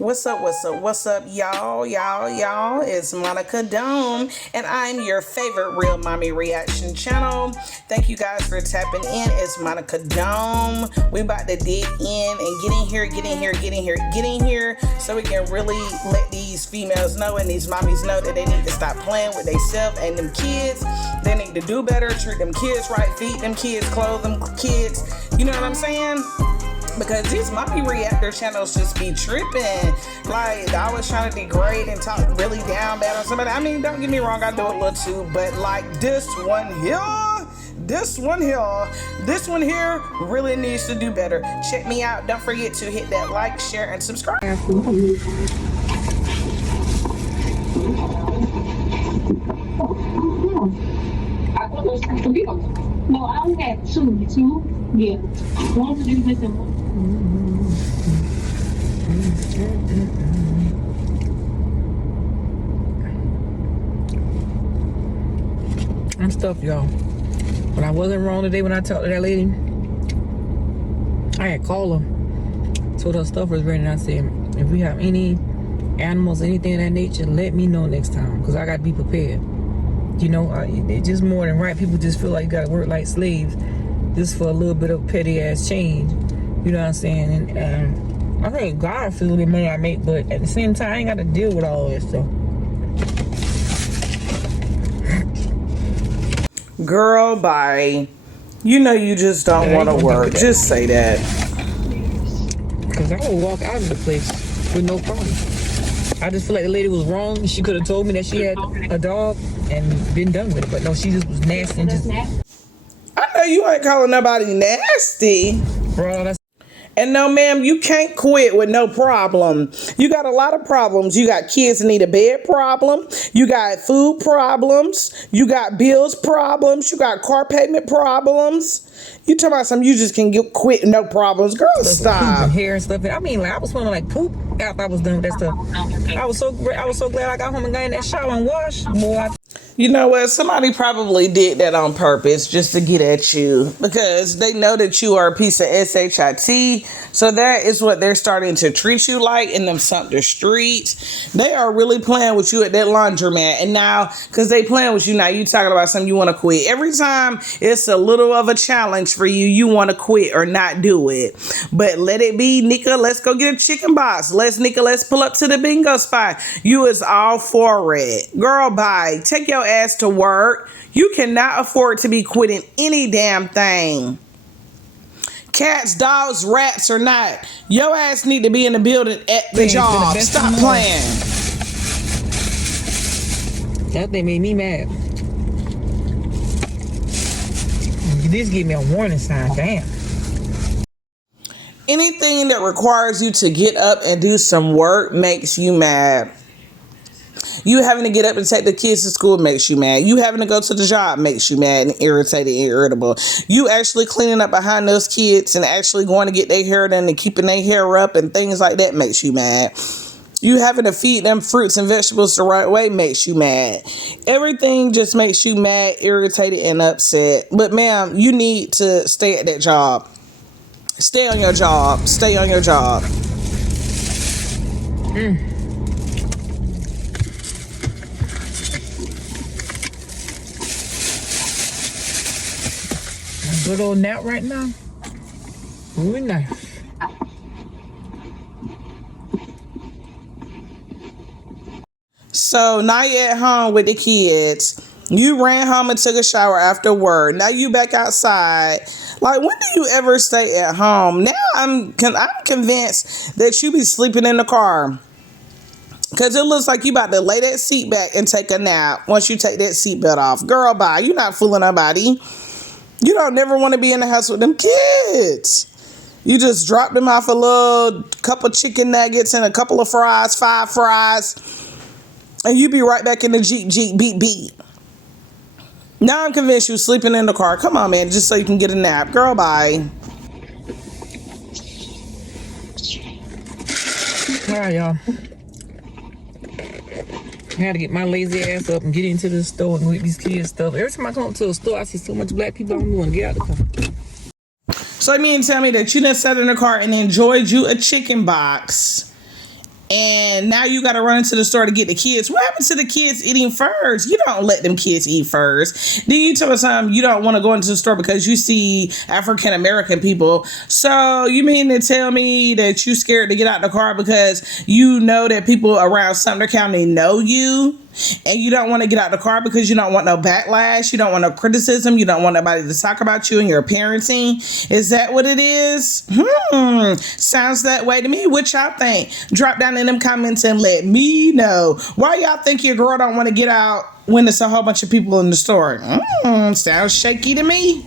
What's up, y'all? It's Monica Dome, and I'm your favorite real mommy reaction channel. Thank you guys for tapping in. It's Monica Dome. We about to dig in and get in here, so we can really let these females know and these mommies know that they need to stop playing with themselves and them kids. They need to do better, treat them kids right, feed them kids, clothe them kids. You know what I'm saying? Because these mommy reactor channels just be tripping. Like, I was trying to degrade and talk really down bad on somebody. I mean, don't get me wrong, I do a little too, but like this one here really needs to do better. Check me out. Don't forget to hit that like, share, and subscribe. No, I only had two. Yeah. One to do this and one. I'm stuffed, y'all. But I wasn't wrong today when I talked to that lady. I had called her, told her stuff was ready, and I said, if we have any animals, anything of that nature, let me know next time, because I got to be prepared. You know, it's just more than right. People just feel like you got to work like slaves just for a little bit of petty ass change. You know what I'm saying? And I think God feels the money I make, but at the same time, I ain't got to deal with all this stuff. Girl, bye. You know you just don't want to work. Just say that. Because I would walk out of the place with no problem. I just feel like the lady was wrong. She could have told me that she had a dog and been done with it. But no, she just was nasty and just... I know you ain't calling nobody nasty. Bro, that's... And no, ma'am, you can't quit with no problem. You got a lot of problems. You got kids that need a bed problem. You got food problems. You got bills problems. You got car payment problems. You talking about something you just can quit no problems. Girl, stop. Hair and stuff. I mean, like, I was feeling like poop after I was done with that stuff. I was so glad I got home and got in that shower and washed. Boy, you know what? Somebody probably did that on purpose just to get at you, because they know that you are a piece of shit. So that is what they're starting to treat you like in them Sumter streets. They are really playing with you at that laundromat. And now, because they playing with you now, you talking about something you want to quit. Every time it's a little of a challenge for you, you want to quit or not do it. But let it be, Nika, let's go get a chicken box. Let's pull up to the bingo spot. You is all for it. Girl, bye. Take your ass to work. You cannot afford to be quitting any damn thing. Cats, dogs, rats or not, your ass need to be in the building at the job. Stop playing. That thing made me mad. This gave me a warning sign. Damn. Anything that requires you to get up and do some work makes you mad. You having to get up and take the kids to school makes you mad. You having to go to the job makes you mad and irritated and irritable. You actually cleaning up behind those kids and actually going to get their hair done and keeping their hair up and things like that makes you mad. You having to feed them fruits and vegetables the right way makes you mad. Everything just makes you mad, irritated, and upset. But ma'am, you need to stay at that job. Stay on your job. Stay on your job. Good old nap right now. Really nice. So now you're at home with the kids. You ran home and took a shower after work. Now you back outside. Like, when do you ever stay at home? Now I'm convinced that you be sleeping in the car. Because it looks like you about to lay that seat back and take a nap once you take that seatbelt off. Girl, bye. You not fooling nobody. You don't never want to be in the house with them kids. You just drop them off a little couple chicken nuggets and a couple of fries, 5 fries. And you be right back in the Jeep, beat. Now I'm convinced you sleeping in the car. Come on, man, just so you can get a nap. Girl, bye. All right, y'all. I had to get my lazy ass up and get into the store and with these kids stuff. Every time I come up to a store, I see so much black people. I don't want to get out of the car. So you mean tell me that you done sat in the car and enjoyed you a chicken box and now you got to run into the store to get the kids. What happened to the kids eating furs? You don't let them kids eat furs. Then you tell me something, you don't want to go into the store because you see African American people. So you mean to tell me that you scared to get out the car because you know that people around Sumner County know you? And you don't want to get out the car because you don't want no backlash, you don't want no criticism, you don't want nobody to talk about you and your parenting. Is that what it is? Sounds that way to me. What y'all think? Drop down in them comments and let me know. Why y'all think your girl don't want to get out when there's a whole bunch of people in the store? Sounds shaky to me.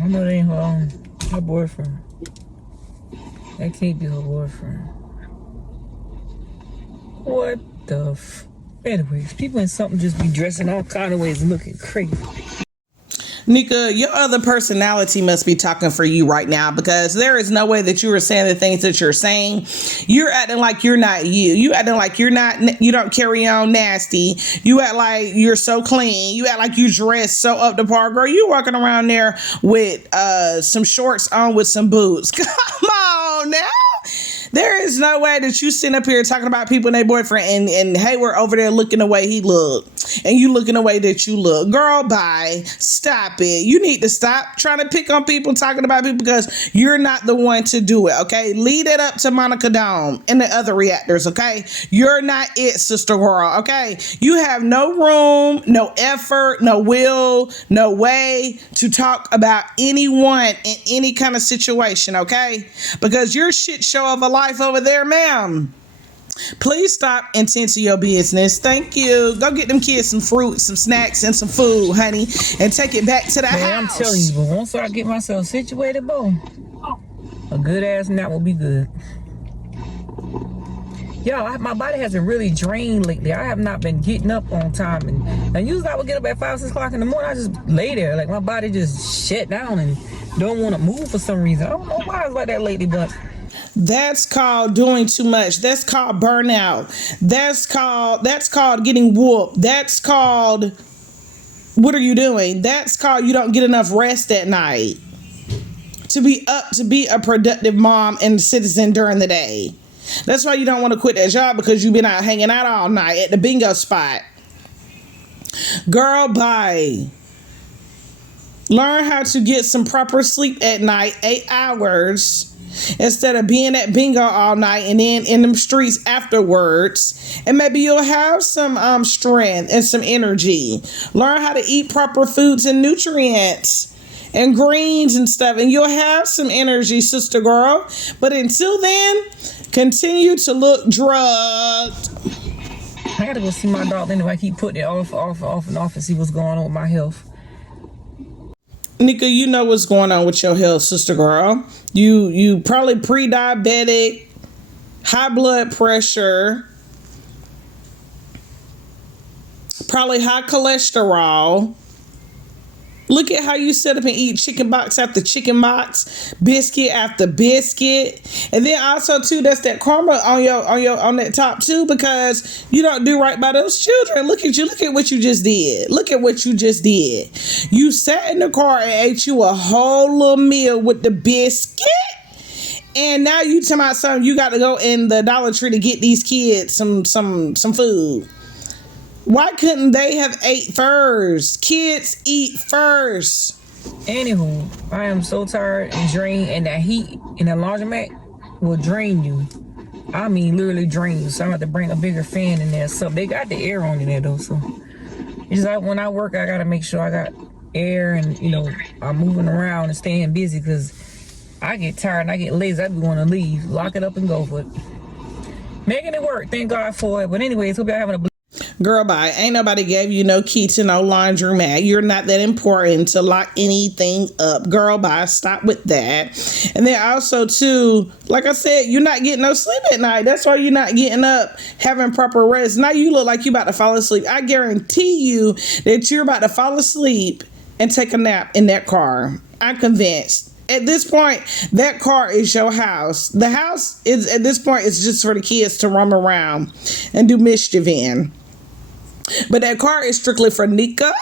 I know they ain't her boyfriend. That can't be her boyfriend. What the Anyways, people in something just be dressing all kind of ways and looking crazy. Nika, your other personality must be talking for you right now, because there is no way that you are saying the things that you're saying. You're acting like you're not you. You acting like you don't carry on nasty. You act like you're so clean. You act like you dress so up the par. Girl, you walking around there with some shorts on with some boots. Come on now. There is no way that you sitting up here talking about people and their boyfriend and Hayward over there looking the way he look and you looking the way that you look. Girl, bye. Stop it. You need to stop trying to pick on people, talking about people, because you're not the one to do it, okay? Leave it up to Monica Dome and the other reactors, okay? You're not it, sister girl, okay? You have no room, no effort, no will, no way to talk about anyone in any kind of situation, okay? Because your shit show of a life over there, ma'am. Please stop and tend to your business. Thank you. Go get them kids some fruit, some snacks, and some food, honey, and take it back to the house. I'm telling you, but once I get myself situated, a good ass nap will be good. Yo, my body hasn't really drained lately. I have not been getting up on time, and usually I would get up at 5, 6 o'clock in the morning. I just lay there, like my body just shut down and don't want to move for some reason. I don't know why it's like that lately, but that's called doing too much. That's called burnout. That's called getting whooped. That's called, what are you doing? That's called you don't get enough rest at night to be up to be a productive mom and citizen during the day. That's why you don't want to quit that job, because you've been out hanging out all night at the bingo spot. Girl, bye. Learn how to get some proper sleep at night, 8 hours, instead of being at bingo all night and then in them streets afterwards. And maybe you'll have some strength and some energy. Learn how to eat proper foods and nutrients and greens and stuff, and you'll have some energy, sister girl. But until then, continue to look drugged. I gotta go see my dog anyway. I keep putting it off and see what's going on with my health. Nika, you know what's going on with your health, sister girl. You probably pre-diabetic, high blood pressure, probably high cholesterol. Look at how you sit up and eat chicken box after chicken box, biscuit after biscuit. And then also too, that's that karma on that top too, because you don't do right by those children. Look at you. Look at what you just did. Look at what you just did. You sat in the car and ate you a whole little meal with the biscuit. And now you tell me something, you got to go in the Dollar Tree to get these kids some food. Why couldn't they have ate first? Kids eat first. Anywho, I am so tired and drained, and that heat in the laundromat will drain you. I mean, literally drain you. So I have to bring a bigger fan in there. So they got the air on in there though. So it's like when I work, I gotta make sure I got air and I'm moving around and staying busy, because I get tired and I get lazy. I be want to leave, lock it up and go. But making it work. Thank God for it. But anyways, hope y'all having a Girl, bye. Ain't nobody gave you no key to no laundromat. You're not that important to lock anything up. Girl, bye. Stop with that. And then also, too, like I said, you're not getting no sleep at night. That's why you're not getting up, having proper rest. Now you look like you about to fall asleep. I guarantee you that you're about to fall asleep and take a nap in that car. I'm convinced. At this point, that car is your house. The house is, at this point, it's just for the kids to roam around and do mischief in. But that car is strictly for Nika,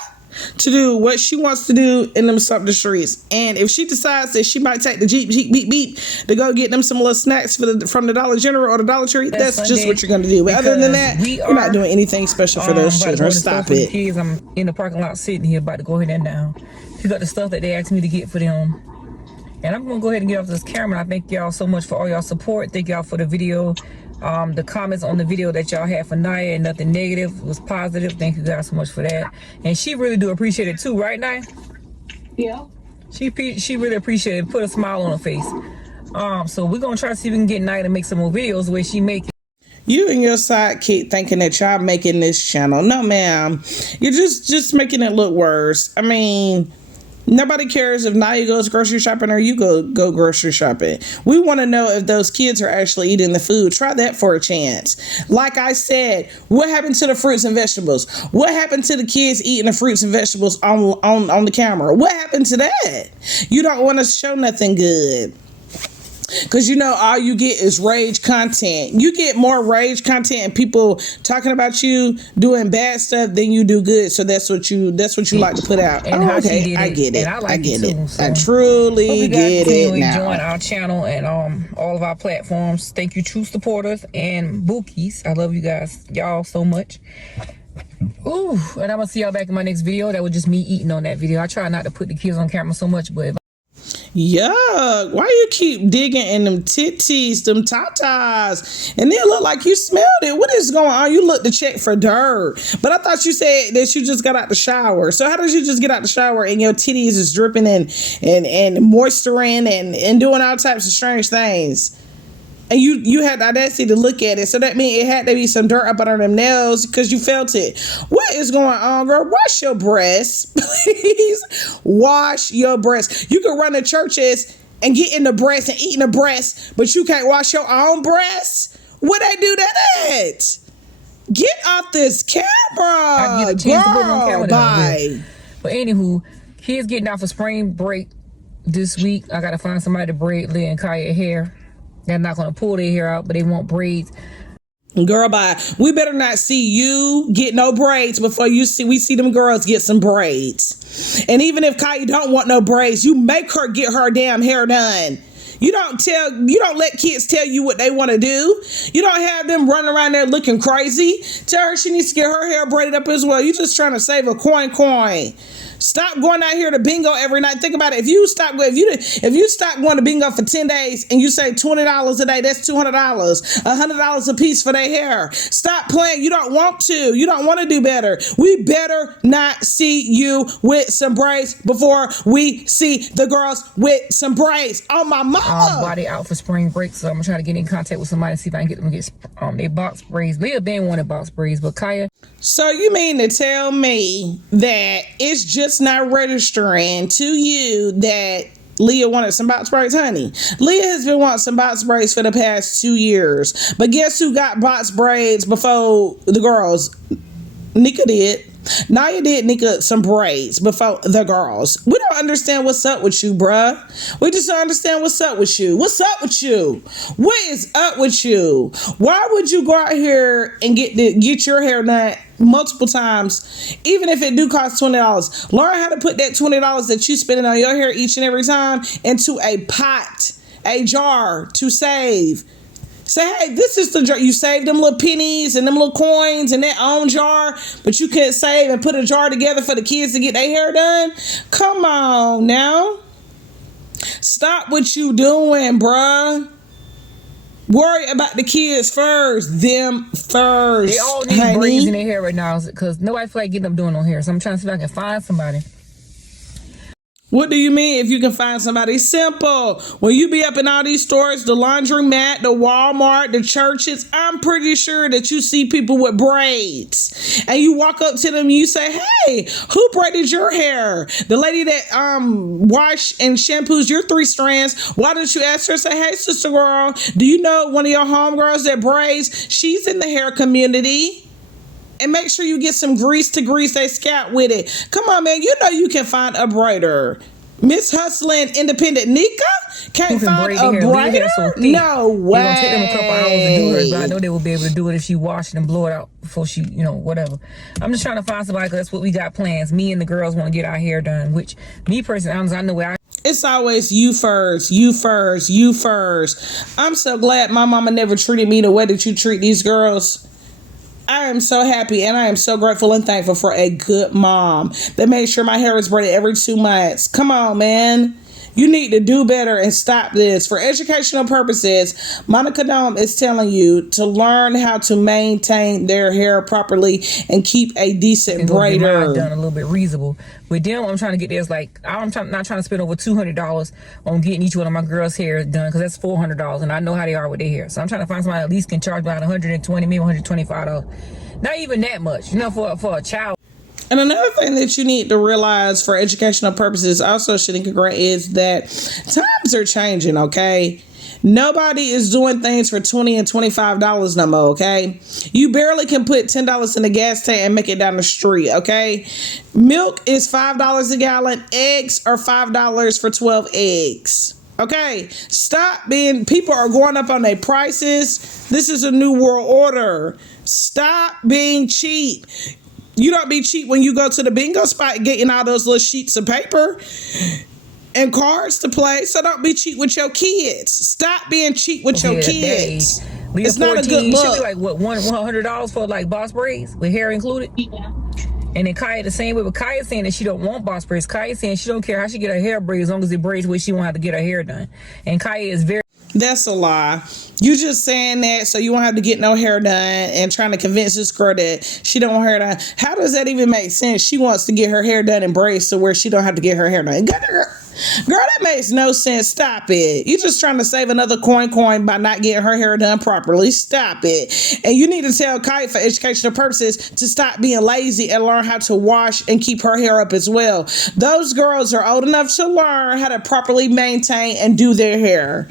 to do what she wants to do in them something streets. And if she decides that she might take the Jeep beep beep to go get them some little snacks from the Dollar General or the Dollar Tree, that's just what you're going to do. But other than that, we're not doing anything special for those children. Stop it. Kids, I'm in the parking lot sitting here about to go ahead and down. Pick up the stuff that they asked me to get for them. And I'm going to go ahead and get off this camera. I thank y'all so much for all y'all support. Thank y'all for the video. The comments on the video that y'all had for Nia, and nothing negative, was positive. Thank you guys so much for that. And she really do appreciate it too, right, Nia? Yeah. She really appreciated it. Put a smile on her face. So we're going to try to see if we can get Nia to make some more videos where she make you and your sidekick thinking that y'all making this channel. No, ma'am. You're just making it look worse. I mean, nobody cares if Nia goes grocery shopping or you go grocery shopping. We want to know if those kids are actually eating the food. Try that for a chance. Like I said, what happened to the fruits and vegetables? What happened to the kids eating the fruits and vegetables on the camera? What happened to that? You don't want to show nothing good. Because you know all you get is rage content. You get more rage content and people talking about you doing bad stuff than you do good. So that's what you like to put out. And okay, I get it. I get it. So I truly get it now. Join our channel and all of our platforms. Thank you, true supporters and bookies. I love you guys, y'all, so much. Ooh, and I'm gonna see y'all back in my next video. That was just me eating on that video. I try not to put the kids on camera so much, but yuck, why you keep digging in them titties, them tatas, and then look like you smelled it? What is going on? You looked to check for dirt, but I thought you said that you just got out the shower. So how did you just get out the shower and your titties is dripping and moisturing and doing all types of strange things? And you had the audacity to look at it. So that means it had to be some dirt up under them nails because you felt it. What is going on, girl? Wash your breasts. Please wash your breasts. You can run to churches and get in the breast and eat in the breast, but you can't wash your own breasts? Where they do that at? Get off this camera. I get a chance to put on camera. Bye. But anywho, kids getting out for spring break this week. I got to find somebody to braid Leah and Kaya hair. They're not going to pull their hair out, but they want braids. Girl, bye. We better not see you get no braids before we see them girls get some braids. And even if Kaya don't want no braids, you make her get her damn hair done. You don't let kids tell you what they want to do. You don't have them running around there looking crazy. Tell her she needs to get her hair braided up as well. You just trying to save a coin. Stop going out here to bingo every night. Think about it. If you stop going to bingo for 10 days and you say $20 a day, that's $200, $100 a piece for their hair. Stop playing. You don't want to. You don't want to do better. We better not see you with some braids before we see the girls with some braids. Oh, my mama. Body out for spring break, so I'm gonna try to get in contact with somebody and see if I can get them to get their box braids. Leah been wanting box braids, but Kaya. So you mean to tell me that it's just not registering to you that Leah wanted some box braids, honey? Leah has been wanting some box braids for the past 2 years. But guess who got box braids before the girls? Nika did. Nia did Nika some braids before the girls. We don't understand what's up with you, bruh. We just don't understand what's up with you. What's up with you? What is up with you? Why would you go out here and get your hair done multiple times, even if it do cost $20? Learn how to put that $20 that you spending on your hair each and every time into a pot, a jar to save. Say, hey, this is the jar. You save them little pennies and them little coins in that own jar, but you couldn't save and put a jar together for the kids to get their hair done? Come on now. Stop what you doing, bruh. Worry about the kids first. Them first. They all need braids in their hair right now because nobody feel like getting them doing no hair. So I'm trying to see if I can find somebody. What do you mean if you can find somebody? Simple. When you be up in all these stores, the laundromat, the Walmart, the churches, I'm pretty sure that you see people with braids. And you walk up to them and you say, hey, who braided your hair? The lady that wash and shampoos your 3 strands. Why don't you ask her, say, hey, sister girl, do you know one of your homegirls that braids? She's in the hair community. And make sure you get some grease to grease their scalp with it. Come on, man. You know you can find a braider. Miss Hustling Independent Nika can't Who can find braid a their hair? Leave hair so braider? thick. No way. It's gonna take them a couple hours to do hers, but I know they will be able to do it if she wash it and blow it out before she, whatever. I'm just trying to find somebody because that's what we got plans. Me and the girls want to get our hair done, which me personally, I know where It's always you first, you first, you first. I'm so glad my mama never treated me the way that you treat these girls. I am so happy and I am so grateful and thankful for a good mom that made sure my hair is braided every 2 months. Come on, man. You need to do better and stop this. For educational purposes, Monica Dome is telling you to learn how to maintain their hair properly and keep a decent braider. done a little bit reasonable. With them, I'm trying to get theirs not trying to spend over $200 on getting each one of my girls' hair done because that's $400 and I know how they are with their hair. So I'm trying to find somebody that at least can charge about $120, maybe $125. Not even that much, for a child. And another thing that you need to realize for educational purposes also, Shanika Grant, is that times are changing, okay? Nobody is doing things for $20 and $25 no more, okay? You barely can put $10 in the gas tank and make it down the street, okay? Milk is $5 a gallon. Eggs are $5 for 12 eggs. Okay, people are going up on their prices. This is a new world order. Stop being cheap. You don't be cheap when you go to the bingo spot getting all those little sheets of paper and cards to play. So don't be cheap with your kids. Stop being cheap with your kids. It's not a good look. Should be like what $100 for like boss braids with hair included. Yeah. And then Kaya the same way, but Kaya saying that she don't want boss braids. Kaya saying she don't care how she get her hair braided as long as it braids where she won't have to get her hair done. And Kaya is very. That's a lie. You just saying that so you won't have to get no hair done and trying to convince this girl that she don't want her done. How does that even make sense? She wants to get her hair done and braids to where she don't have to get her hair done. Girl, that makes no sense. Stop it. You're just trying to save another coin by not getting her hair done properly. Stop it. And you need to tell Kaya for educational purposes to stop being lazy and learn how to wash and keep her hair up as well. Those girls are old enough to learn how to properly maintain and do their hair.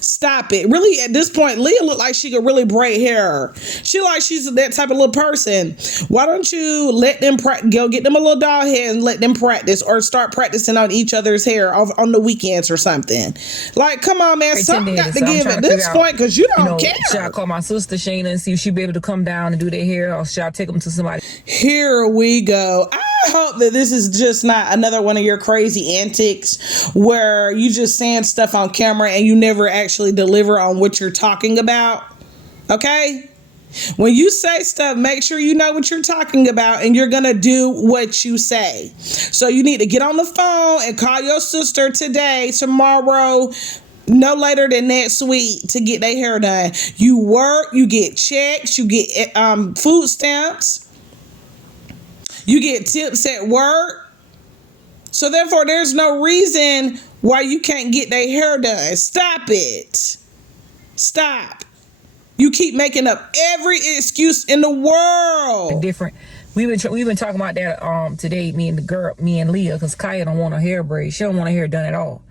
Stop it. Really, at this point, Leah look like she could really braid hair. She's that type of little person. Why don't you let them go get them a little doll head and let them practice or start practicing on each other's hair on the weekends or something? Like, come on, man. Something got to give at this point because you don't care. Should I call my sister Shayna and see if she'll be able to come down and do their hair, or should I take them to somebody? Here we go. I hope that this is just not another one of your crazy antics where you just saying stuff on camera and you never actually deliver on what you're talking about. Okay? When you say stuff, make sure you know what you're talking about and you're going to do what you say. So you need to get on the phone and call your sister today, tomorrow, no later than next week to get their hair done. You work, you get checks, you get food stamps. You get tips at work. So therefore, there's no reason why you can't get their hair done. Stop it. Stop. You keep making up every excuse in the world. Different. We've been talking about that today, me and Leah, because Kaya don't want her hair braid. She don't want her hair done at all.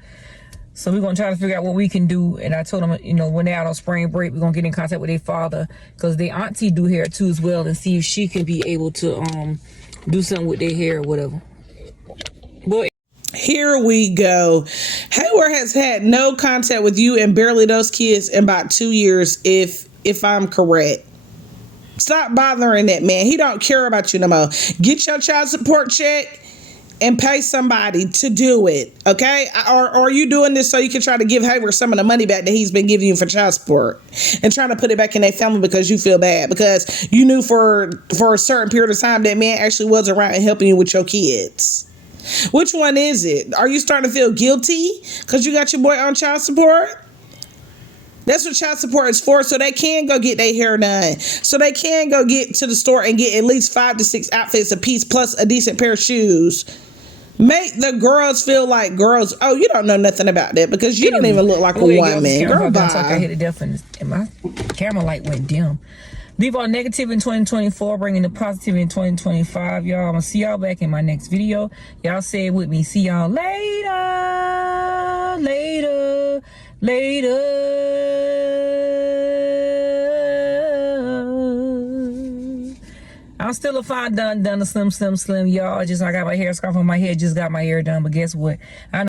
So we're going to try to figure out what we can do. And I told them, when they're out on spring break, we're going to get in contact with their father because their auntie do hair too as well and see if she can be able to do something with their hair or whatever. Boy. Here we go. Hayward has had no contact with you and barely those kids in about 2 years, if I'm correct. Stop bothering that man. He don't care about you no more. Get your child support check and pay somebody to do it, okay? Or are you doing this so you can try to give Hayward some of the money back that he's been giving you for child support and trying to put it back in their family because you feel bad? Because you knew for a certain period of time that man actually was around and helping you with your kids. Which one is it? Are you starting to feel guilty because you got your boy on child support? That's what child support is for, so they can go get their hair done. So they can go get to the store and get at least 5 to 6 outfits a piece plus a decent pair of shoes. Make the girls feel like girls. Oh, you don't know nothing about that because you don't even look like a woman. Girl, bye. I hit a death and my camera light went dim. Leave all negative in 2024, bringing the positive in 2025. Y'all, I'm going to see y'all back in my next video. Y'all say it with me. See y'all later. I'm still a fine done a slim, y'all. Just I got my hair scarf on my head, just got my hair done. But guess what? I know.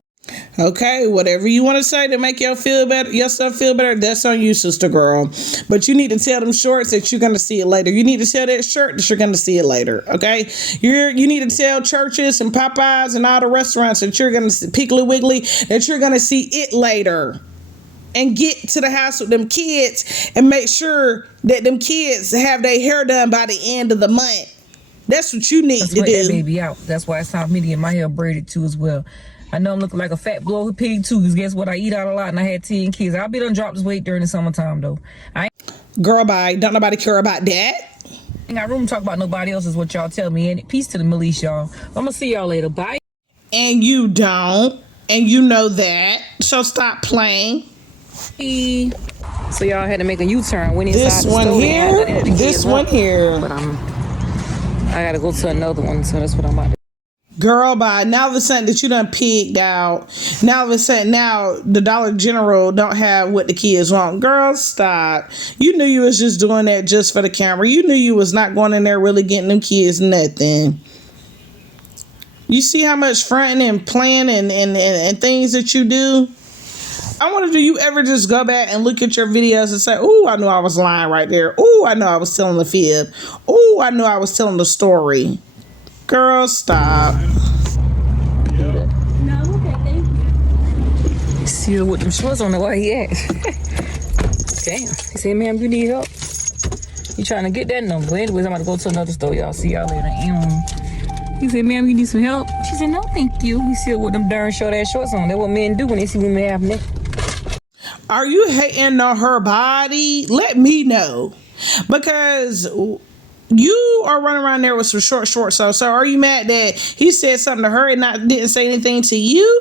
Okay, whatever you want to say to make yourself feel better, that's on you, sister girl. But you need to tell them shorts that you're going to see it later. You need to tell that shirt that you're going to see it later, okay? You need to tell churches and Popeyes and all the restaurants that you're going to see, Piggly Wiggly, that you're going to see it later. And get to the house with them kids and make sure that them kids have their hair done by the end of the month. That's what you need to do. That baby out. That's why it's time for me to get my hair braided too as well. I know I'm looking like a fat bloated pig too, because guess what? I eat out a lot and I had 10 kids. I'll be done drop this weight during the summertime though. Girl, bye. Don't nobody care about that. Ain't got room to talk about nobody else is what y'all tell me. And peace to the Melise, y'all. I'm gonna see y'all later. Bye. And you don't. And you know that. So stop playing. So y'all had to make a U-turn. Went inside This the one store here. This one here. But I gotta go to another one, so that's what I'm about to do. Girl, bye. Now all of a sudden that you done pigged out. Now all of a sudden now the Dollar General don't have what the kids want. Girl, stop. You knew you was just doing that just for the camera. You knew you was not going in there really getting them kids nothing. You see how much fronting and playing and things that you do? I wonder, do you ever just go back and look at your videos and say, "Ooh, I knew I was lying right there. Ooh, I know I was telling the fib. Ooh, I knew I was telling the story." Girl, stop. No, okay, thank you. See with them shorts on the way he at. Damn. He said, "Ma'am, you need help?" He trying to get that number. Anyways, I'm about to go to another store, y'all. See y'all later. He said, "Ma'am, you need some help?" She said, "No, thank you." He said with them darn short ass shorts on. That's what men do when they see women have neck. Are you hating on her body? Let me know. Because you are running around there with some short shorts on. So are you mad that he said something to her and didn't say anything to you?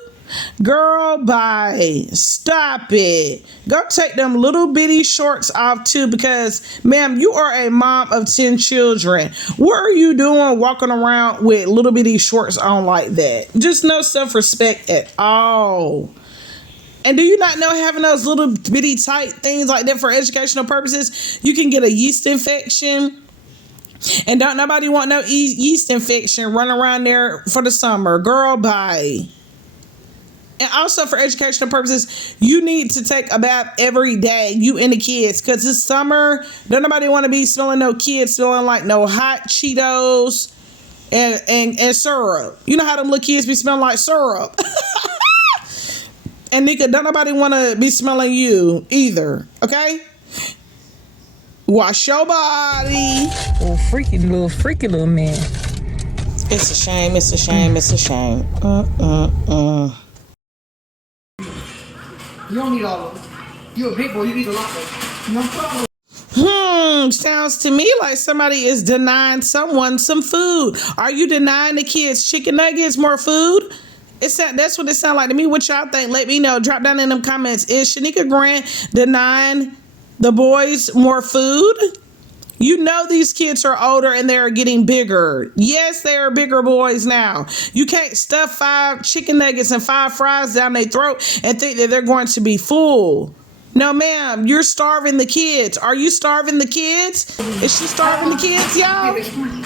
Girl, bye. Stop it. Go take them little bitty shorts off too, because ma'am, you are a mom of 10 children. What are you doing walking around with little bitty shorts on like that? Just no self-respect at all. And do you not know having those little bitty tight things like that for educational purposes, you can get a yeast infection? And don't nobody want no yeast infection running around there for the summer. Girl, bye. And also for educational purposes, you need to take a bath every day, you and the kids, because this summer, don't nobody want to be smelling no kids smelling like no hot Cheetos and syrup. You know how them little kids be smelling like syrup. And Nika, don't nobody want to be smelling you either, okay? Wash your body. Freaky little man. It's a shame, it's a shame, it's a shame. You don't need all of them. You're a big boy, you need a lot of them. No problem. Sounds to me like somebody is denying someone some food. Are you denying the kids chicken nuggets more food? That's what it sounds like to me. What y'all think? Let me know. Drop down in them comments. Is Shanika Grant denying the boys more food? You know these kids are older and they're getting bigger. Yes, they are bigger boys now. You can't stuff 5 chicken nuggets and 5 fries down their throat and think that they're going to be full. No, ma'am, you're starving the kids. Are you starving the kids? Is she starving the kids, y'all? It's not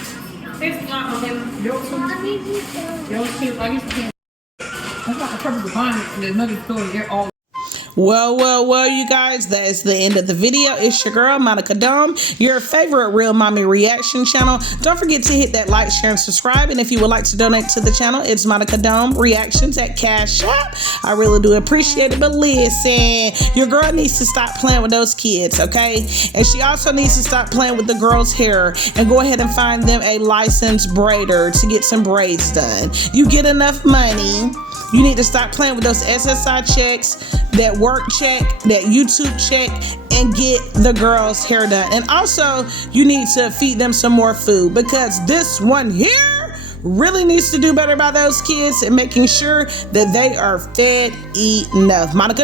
that's not the purpose of buying it. There's another store there all. Well, you guys, that is the end of the video. It's your girl, Monica Dome, your favorite Real Mommy Reaction channel. Don't forget to hit that like, share, and subscribe. And if you would like to donate to the channel, it's Monica Dome Reactions at Cash App. I really do appreciate it. But listen, your girl needs to stop playing with those kids, okay? And she also needs to stop playing with the girls' hair and go ahead and find them a licensed braider to get some braids done. You get enough money. You need to stop playing with those SSI checks, that work check, that YouTube check, and get the girls' hair done. And also, you need to feed them some more food, because this one here really needs to do better by those kids and making sure that they are fed enough. Monica.